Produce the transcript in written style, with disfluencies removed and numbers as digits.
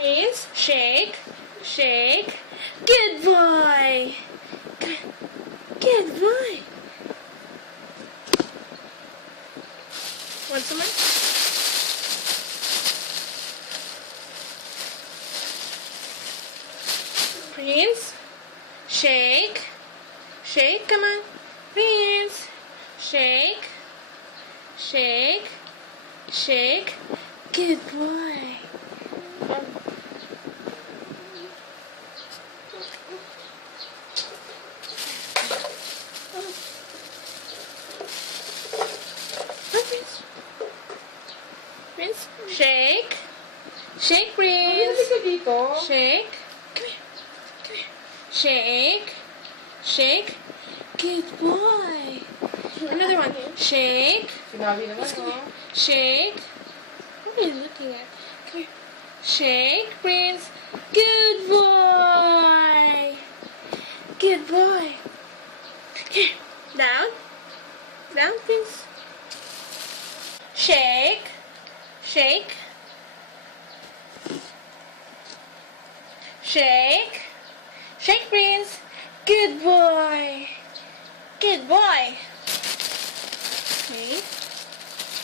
Prince, shake, shake. Good boy. Good boy. Want some more? Prince, shake, shake, come on. Prince, shake, shake, shake. Good boy. Prince, shake, shake, Prince. Shake. Come here. Come here. Shake. Shake. Good boy. Another one. Shake. Let's come here. Shake. What are you looking at? Come here. Shake, Prince. Good boy. Good boy. Here. Down. Down, Prince. Shake. Shake. Shake. Shake, Prince. Good boy. Good boy. Okay.